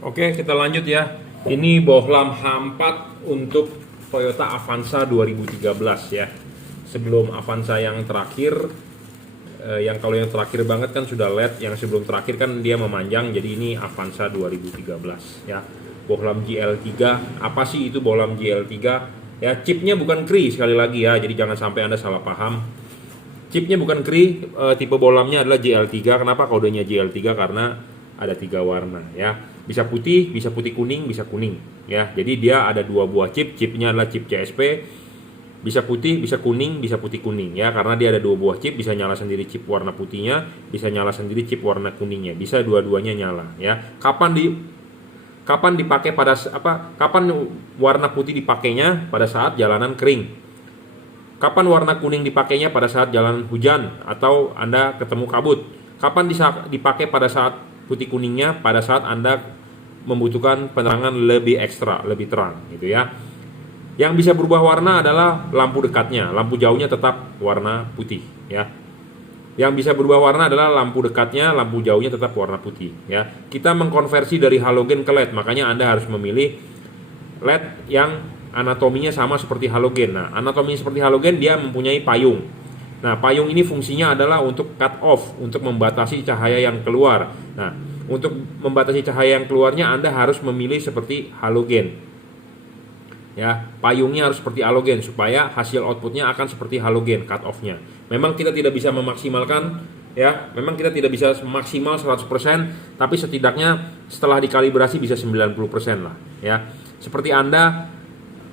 Oke, kita lanjut ya. Ini bohlam H4 untuk Toyota Avanza 2013 ya. Sebelum Avanza yang terakhir, kalau yang terakhir banget kan sudah LED, yang sebelum terakhir kan dia memanjang, jadi ini Avanza 2013 ya. Bohlam GL3, apa sih itu bohlam GL3? Ya, chipnya bukan Cree sekali lagi ya, jadi jangan sampai Anda salah paham. Chipnya bukan Cree, tipe bohlamnya adalah GL3. Kenapa kodenya GL3? Karena ada 3 warna ya. Bisa putih kuning, bisa kuning ya. Jadi dia ada 2 buah chip. Chipnya adalah chip CSP. Bisa putih, bisa kuning, bisa putih kuning ya. Karena dia ada 2 buah chip, bisa nyala sendiri chip warna putihnya, bisa nyala sendiri chip warna kuningnya. Bisa dua-duanya nyala ya. Kapan dipakai kapan warna putih dipakainya? Pada saat jalanan kering. Kapan warna kuning dipakainya? Pada saat jalanan hujan atau Anda ketemu kabut. Kapan dipakai pada saat putih kuningnya? Pada saat Anda membutuhkan penerangan lebih ekstra, lebih terang gitu ya. Yang bisa berubah warna adalah lampu dekatnya. Lampu jauhnya tetap warna putih ya. Yang bisa berubah warna adalah lampu dekatnya, lampu jauhnya tetap warna putih ya. Kita mengkonversi dari halogen ke LED, makanya Anda harus memilih LED yang anatominya sama seperti halogen. Nah, anatominya seperti halogen, dia mempunyai payung. Nah, payung ini fungsinya adalah untuk cut off, untuk membatasi cahaya yang keluar. Nah, untuk membatasi cahaya yang keluarnya Anda harus memilih seperti halogen. Ya, payungnya harus seperti halogen supaya hasil outputnya akan seperti halogen cut off-nya. Memang kita tidak bisa memaksimalkan ya, memang kita tidak bisa maksimal 100%, tapi setidaknya setelah dikalibrasi bisa 90% lah ya. Seperti Anda,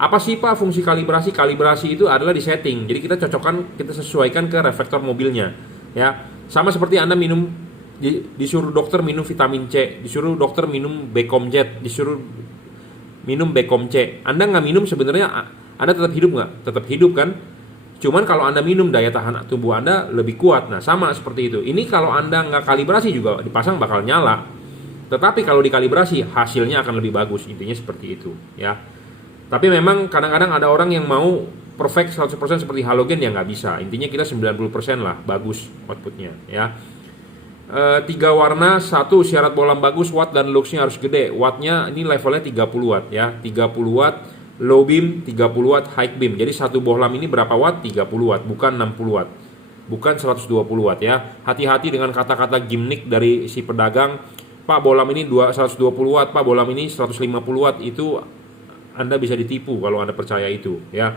apa sih Pak fungsi kalibrasi? Kalibrasi itu adalah di setting. Jadi kita cocokkan, kita sesuaikan ke reflektor mobilnya ya. Sama seperti Anda disuruh dokter minum vitamin C, disuruh dokter minum Becomjet, disuruh minum Becom C. Anda nggak minum, sebenarnya Anda tetap hidup nggak? Tetap hidup kan? Cuman kalau Anda minum, daya tahan tubuh Anda lebih kuat. Nah, sama seperti itu. Ini kalau Anda nggak kalibrasi juga dipasang bakal nyala. Tetapi kalau dikalibrasi hasilnya akan lebih bagus. Intinya seperti itu ya. Tapi memang kadang-kadang ada orang yang mau perfect 100% seperti halogen, ya nggak bisa. Intinya kita 90% lah bagus outputnya ya. 3 warna, 1 syarat bohlam bagus, watt dan luxnya harus gede. Wattnya ini levelnya 30 watt ya. 30 watt low beam, 30 watt high beam. Jadi satu bohlam ini berapa watt? 30 watt, bukan 60 watt. Bukan 120 watt ya. Hati-hati dengan kata-kata gimmick dari si pedagang. Pak, bohlam ini 120 watt, Pak, bohlam ini 150 watt. Itu Anda bisa ditipu kalau Anda percaya itu ya.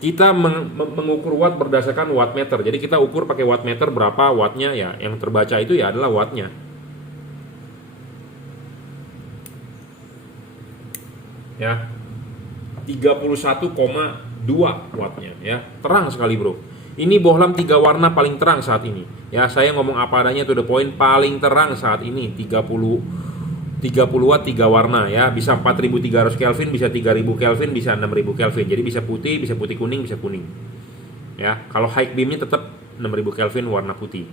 Kita mengukur watt berdasarkan wattmeter. Jadi kita ukur pakai wattmeter berapa wattnya ya. Yang terbaca itu ya adalah wattnya. Ya. 31,2 wattnya ya. Terang sekali, Bro. Ini bohlam 3 warna paling terang saat ini. Ya, saya ngomong apa adanya, to the point, paling terang saat ini 30 watt 3 warna ya, bisa 4300 Kelvin, bisa 3000 Kelvin, bisa 6000 Kelvin. Jadi bisa putih kuning, bisa kuning. Ya, kalau high beamnya tetap 6000 Kelvin warna putih.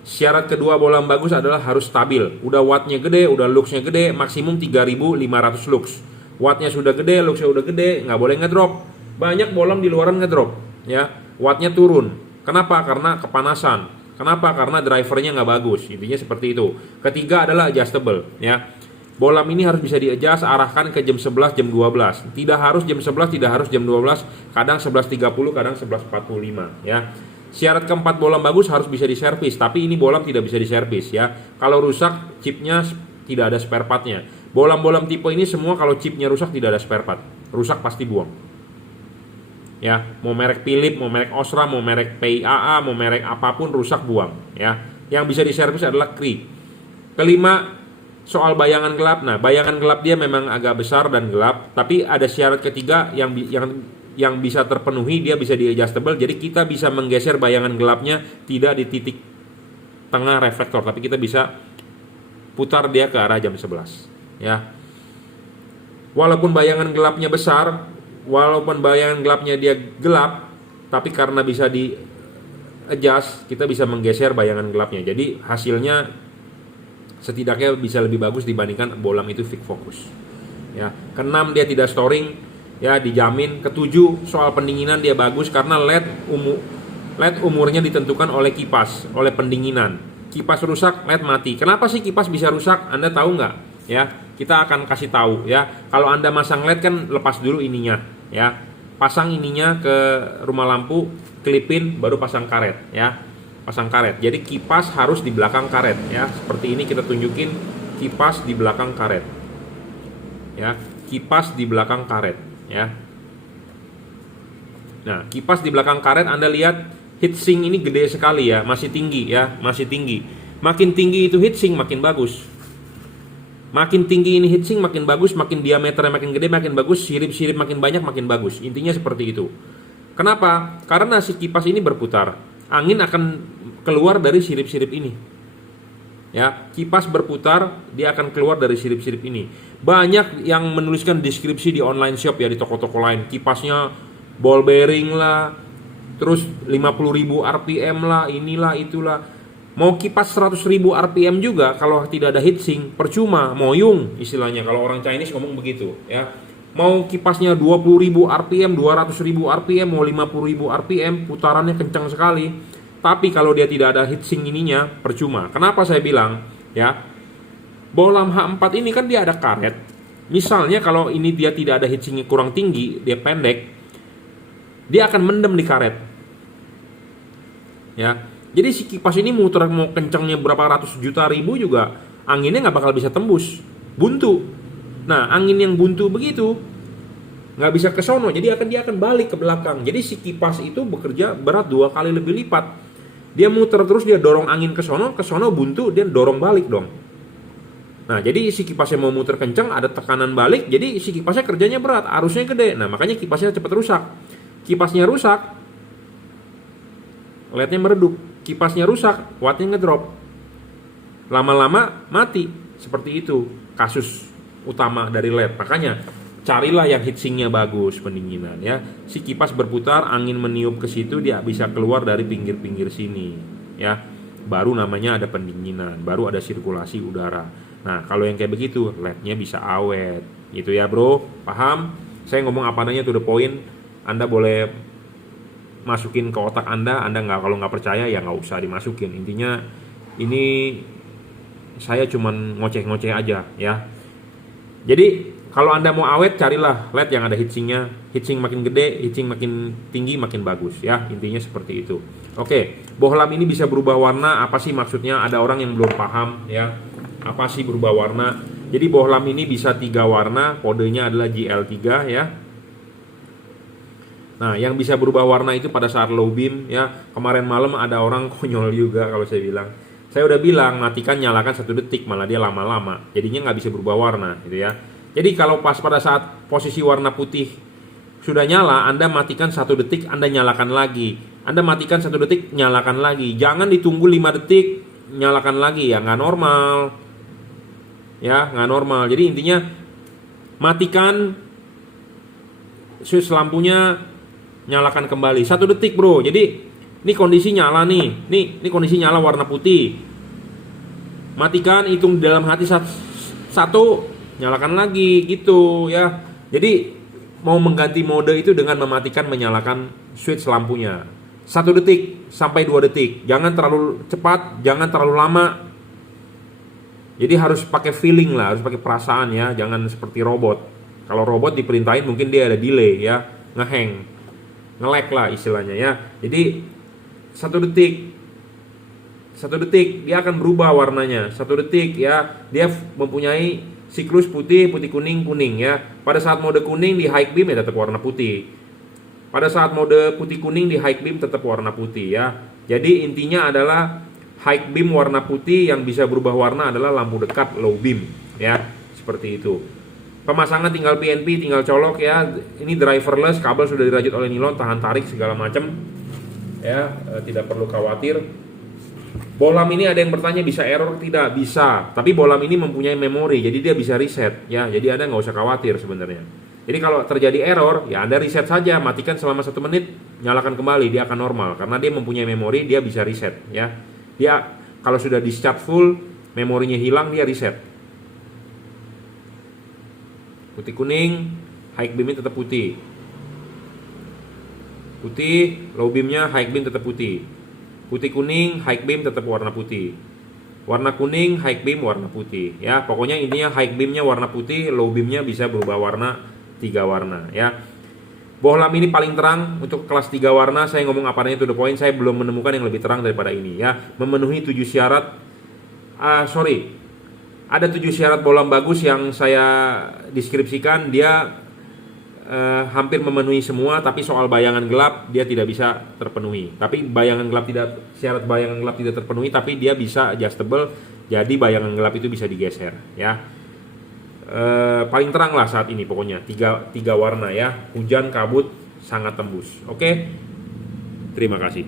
Syarat kedua bohlam bagus adalah harus stabil. Udah wattnya gede, udah luxnya gede, maksimum 3500 lux. Wattnya sudah gede, luxnya udah gede, nggak boleh ngedrop. Banyak bohlam di luaran ngedrop ya, wattnya turun. Kenapa? Karena kepanasan. Kenapa? Karena drivernya nggak bagus. Intinya seperti itu. Ketiga adalah adjustable ya. Bohlam ini harus bisa di-adjust, arahkan ke jam 11, jam 12. Tidak harus jam 11, tidak harus jam 12, kadang 11.30, kadang 11.45 ya. Syarat keempat bohlam bagus harus bisa diservis, tapi ini bohlam tidak bisa diservis ya. Kalau rusak, chipnya tidak ada spare partnya. Bohlam-bohlam tipe ini semua kalau chipnya rusak tidak ada spare part. Rusak pasti buang. Ya, mau merek Philips, mau merek Osram, mau merek PIAA, mau merek apapun rusak buang ya. Yang bisa diservis adalah Cree. Kelima, soal bayangan gelap. Nah, bayangan gelap dia memang agak besar dan gelap, tapi ada syarat ketiga yang bisa terpenuhi, dia bisa di-adjustable. Jadi kita bisa menggeser bayangan gelapnya tidak di titik tengah reflektor, tapi kita bisa putar dia ke arah jam 11 ya. Walaupun bayangan gelapnya besar, walaupun bayangan gelapnya dia gelap, tapi karena bisa di-adjust, kita bisa menggeser bayangan gelapnya. Jadi hasilnya setidaknya bisa lebih bagus dibandingkan bohlam itu fix focus ya. Keenam, dia tidak storing ya, dijamin. Ketujuh, soal pendinginan dia bagus karena LED umurnya ditentukan oleh kipas, oleh pendinginan. Kipas rusak, LED mati. Kenapa sih kipas bisa rusak? Anda tahu nggak? ya. Kita akan kasih tahu ya. Kalau Anda masang LED kan lepas dulu ininya ya. Pasang ininya ke rumah lampu, klipin, baru pasang karet ya. Pasang karet. Jadi kipas harus di belakang karet ya. Seperti ini kita tunjukin kipas di belakang karet. Ya, kipas di belakang karet ya. Nah, kipas di belakang karet Anda lihat heatsink ini gede sekali ya, masih tinggi ya, masih tinggi. Makin tinggi itu heatsink makin bagus. Makin tinggi ini heatsink makin bagus, makin diameternya makin gede makin bagus, sirip-sirip makin banyak makin bagus. Intinya seperti itu. Kenapa? Karena si kipas ini berputar. Angin akan keluar dari sirip-sirip ini. Ya, kipas berputar, dia akan keluar dari sirip-sirip ini. Banyak yang menuliskan deskripsi di online shop ya, di toko-toko lain. Kipasnya ball bearing lah, terus 50.000 RPM lah, inilah itulah. Mau kipas 100.000 RPM juga kalau tidak ada heatsink percuma, moyung istilahnya kalau orang Chinese ngomong begitu ya. Mau kipasnya 20.000 RPM, 200.000 RPM, mau 50.000 RPM, putarannya kencang sekali. Tapi kalau dia tidak ada heatsink ininya percuma. Kenapa saya bilang ya? Bohlam H4 ini kan dia ada karet. Misalnya kalau ini dia tidak ada heatsinknya kurang tinggi, dia pendek, dia akan mendem di karet. Ya. Jadi si kipas ini muter mau kencangnya berapa ratus juta ribu juga anginnya nggak bakal bisa tembus, buntu. Nah, angin yang buntu begitu nggak bisa ke sono, jadi dia akan balik ke belakang. Jadi si kipas itu bekerja berat 2 kali lebih lipat. Dia muter terus, dia dorong angin ke sono buntu, dia dorong balik dong. Nah, jadi si kipasnya mau muter kencang, ada tekanan balik, jadi si kipasnya kerjanya berat, arusnya gede. Nah, makanya kipasnya cepat rusak. Kipasnya rusak, LED-nya meredup. Kipasnya rusak, wattnya ngedrop. Lama-lama mati. Seperti itu kasus utama dari LED. Makanya carilah yang heatsinknya bagus, pendinginan ya. Si kipas berputar, angin meniup ke situ, dia bisa keluar dari pinggir-pinggir sini ya. Baru namanya ada pendinginan, baru ada sirkulasi udara. Nah, kalau yang kayak begitu, LED-nya bisa awet. Gitu ya, Bro. Paham? Saya ngomong apa adanya to the point. Anda boleh masukin ke otak Anda nggak, kalau nggak percaya ya nggak usah dimasukin. Intinya ini saya cuman ngoceh-ngoceh aja ya. Jadi kalau Anda mau awet, carilah LED yang ada heatsinknya. Heatsink makin gede, heatsink makin tinggi makin bagus ya. Intinya seperti itu. Oke, bohlam ini bisa berubah warna. Apa sih maksudnya? Ada orang yang belum paham ya. Apa sih berubah warna? Jadi bohlam ini bisa 3 warna. Kodenya adalah GL3 ya. Nah, yang bisa berubah warna itu pada saat low beam ya. Kemarin malam ada orang konyol juga kalau saya bilang. Saya udah bilang matikan, nyalakan 1 detik, malah dia lama-lama. Jadinya nggak bisa berubah warna gitu ya. Jadi kalau pas pada saat posisi warna putih sudah nyala, Anda matikan 1 detik, Anda nyalakan lagi. Anda matikan 1 detik, nyalakan lagi. Jangan ditunggu 5 detik, nyalakan lagi, ya nggak normal. Ya, nggak normal. Jadi intinya matikan switch lampunya, nyalakan kembali 1 detik, Bro. Jadi ini kondisi nyala nih. Ini kondisi nyala warna putih. Matikan, hitung dalam hati 1, nyalakan lagi gitu ya. Jadi mau mengganti mode itu dengan mematikan, menyalakan switch lampunya 1 detik sampai 2 detik. Jangan terlalu cepat, jangan terlalu lama. Jadi harus pakai feeling lah, harus pakai perasaan ya. Jangan seperti robot. Kalau robot diperintahin mungkin dia ada delay ya, ngehang, nge-lag lah istilahnya ya. Jadi 1 detik dia akan berubah warnanya. 1 detik ya, dia mempunyai siklus putih, kuning ya. Pada saat mode kuning di high beam ya tetap warna putih. Pada saat mode putih kuning di high beam tetap warna putih ya. Jadi intinya adalah high beam warna putih, yang bisa berubah warna adalah lampu dekat low beam ya. Seperti itu. Pemasangan tinggal PNP, tinggal colok ya. Ini driverless, kabel sudah dirajut oleh nilon, tahan tarik segala macam. Ya, tidak perlu khawatir. Bohlam ini ada yang bertanya bisa error? Tidak bisa. Tapi bohlam ini mempunyai memori, jadi dia bisa reset ya. Jadi Anda nggak usah khawatir sebenarnya. Jadi kalau terjadi error, ya Anda reset saja, matikan selama 1 menit, nyalakan kembali, dia akan normal karena dia mempunyai memori, dia bisa reset ya. Dia kalau sudah discharge full, memorinya hilang, dia reset. Putih kuning, high beamnya tetap putih. Putih, low beamnya high beam tetap putih. Putih kuning, high beam tetap warna putih. Warna kuning high beam, warna putih ya. Pokoknya intinya high beamnya warna putih, low beamnya bisa berubah warna 3 warna ya. Bohlam ini paling terang untuk kelas 3 warna. Saya ngomong apa adanya to the point, saya belum menemukan yang lebih terang daripada ini ya. Memenuhi 7 syarat. Ada 7 syarat bohlam bagus yang saya deskripsikan. Dia hampir memenuhi semua, tapi soal bayangan gelap dia tidak bisa terpenuhi. Tapi syarat bayangan gelap tidak terpenuhi, tapi dia bisa adjustable, jadi bayangan gelap itu bisa digeser ya. Paling terang lah saat ini pokoknya tiga warna ya. Hujan, kabut sangat tembus. Oke, terima kasih.